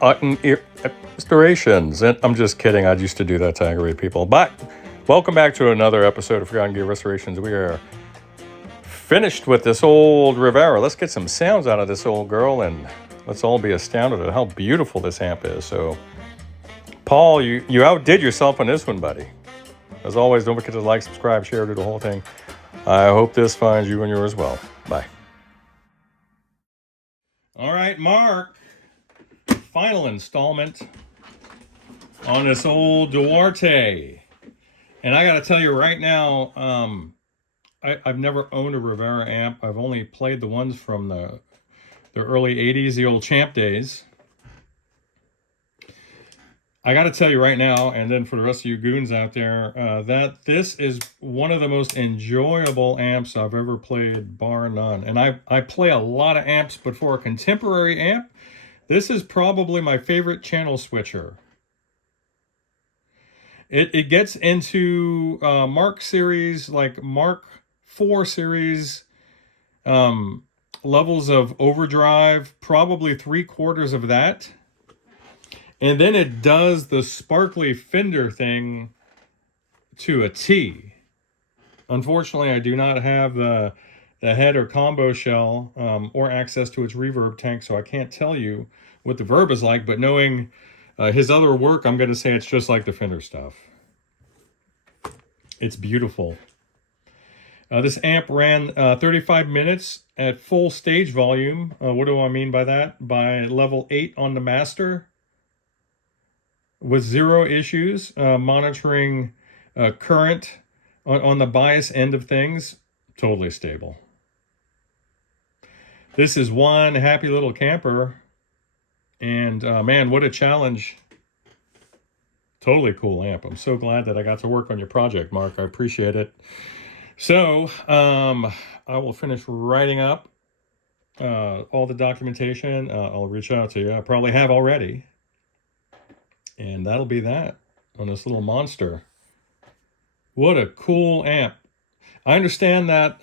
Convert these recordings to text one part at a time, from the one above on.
restorations. And I'm just kidding. I used to do that to aggravate people. But welcome back to another episode of Forgotten Gear Restorations. We are finished with this old Rivera. Let's get some sounds out of this old girl, and let's all be astounded at how beautiful this amp is. So, Paul, you outdid yourself on this one, buddy. As always, don't forget to like, subscribe, share, do the whole thing. I hope this finds you and yours well. Bye. All right, Mark. Final installment on this old Duarte. And I got to tell you right now, I've never owned a Rivera amp. I've only played the ones from the early 80s, the old Champ days. I got to tell you right now, and then for the rest of you goons out there, that this is one of the most enjoyable amps I've ever played, bar none. And I play a lot of amps, but for a contemporary amp, this is probably my favorite channel switcher. It gets into Mark series, like Mark IV series levels of overdrive, probably 3/4 of that. And then it does the sparkly Fender thing to a T. Unfortunately, I do not have the head or combo shell or access to its reverb tank, so I can't tell you what the verb is like, but knowing his other work, I'm going to say it's just like the Fender stuff. It's beautiful. This amp ran 35 minutes at full stage volume. What do I mean by that? By level 8 on the master, with 0 issues, monitoring current on the bias end of things, totally stable. This is one happy little camper, and man, what a challenge. Totally cool amp. I'm so glad that I got to work on your project, Mark. I appreciate it. So I will finish writing up all the documentation. I'll reach out to you. I probably have already. And that'll be that on this little monster. What a cool amp. I understand that,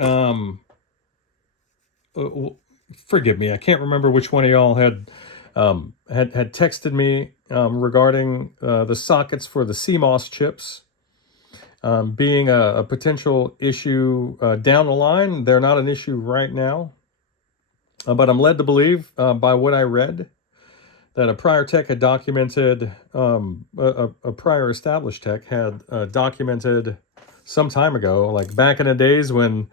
forgive me, I can't remember which one of y'all had texted me regarding the sockets for the CMOS chips being a potential issue down the line. They're not an issue right now, but I'm led to believe by what I read that a prior tech had documented, a prior established tech had documented some time ago, like back in the days when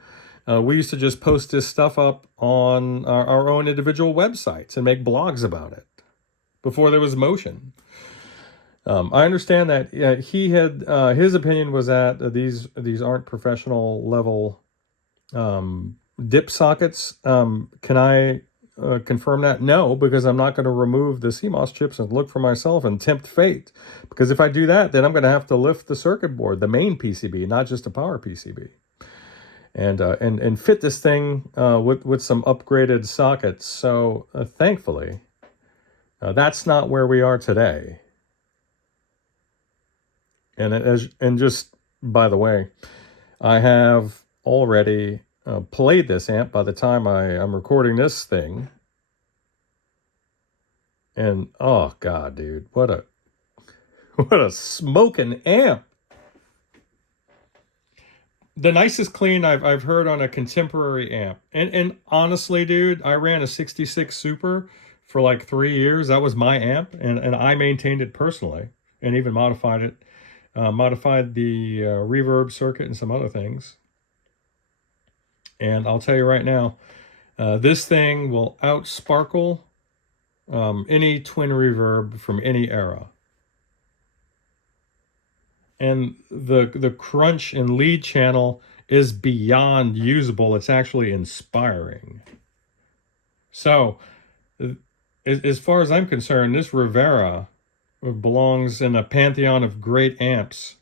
we used to just post this stuff up on our own individual websites and make blogs about it before there was motion. I understand that he had, his opinion was that these aren't professional level dip sockets. Can I confirm that? No, because I'm not going to remove the CMOS chips and look for myself and tempt fate. Because if I do that, then I'm going to have to lift the circuit board, the main PCB, not just a power PCB, and fit this thing with some upgraded sockets. So thankfully, that's not where we are today. And just by the way, I have already played this amp by the time I'm recording this thing. And oh god, dude, what a smoking amp. The nicest clean I've heard on a contemporary amp. And honestly, dude, I ran a 66 Super for like 3 years. That was my amp, and I maintained it personally and even modified it. Modified the reverb circuit and some other things. And I'll tell you right now, this thing will outsparkle any twin reverb from any era. And the crunch and lead channel is beyond usable. It's actually inspiring. So, as far as I'm concerned, this Rivera belongs in a pantheon of great amps.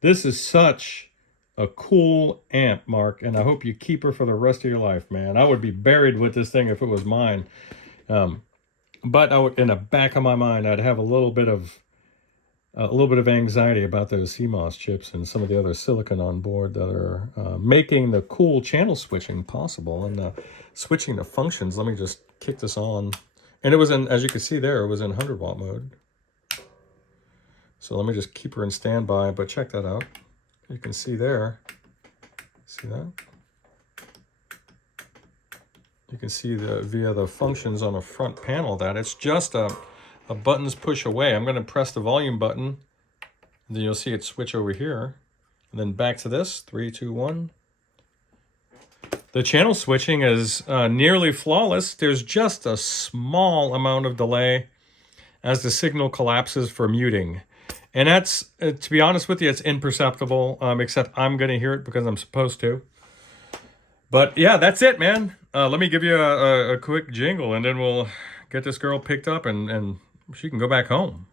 This is such a cool amp, Mark, and I hope you keep her for the rest of your life, man. I would be buried with this thing if it was mine. But in the back of my mind, I'd have a little bit of anxiety about those CMOS chips and some of the other silicon on board that are making the cool channel switching possible and switching the functions. Let me just kick this on And it was in, as you can see there, it was in 100 watt mode. So let me just keep her in standby, but check that out. You can see there, see that? You can see via the functions on the front panel that it's just a button's push away. I'm gonna press the volume button, and then you'll see it switch over here. And then back to this, 3, 2, 1. The channel switching is nearly flawless. There's just a small amount of delay as the signal collapses for muting. And that's, to be honest with you, it's imperceptible, except I'm going to hear it because I'm supposed to. But yeah, that's it, man. Let me give you a quick jingle, and then we'll get this girl picked up, and she can go back home.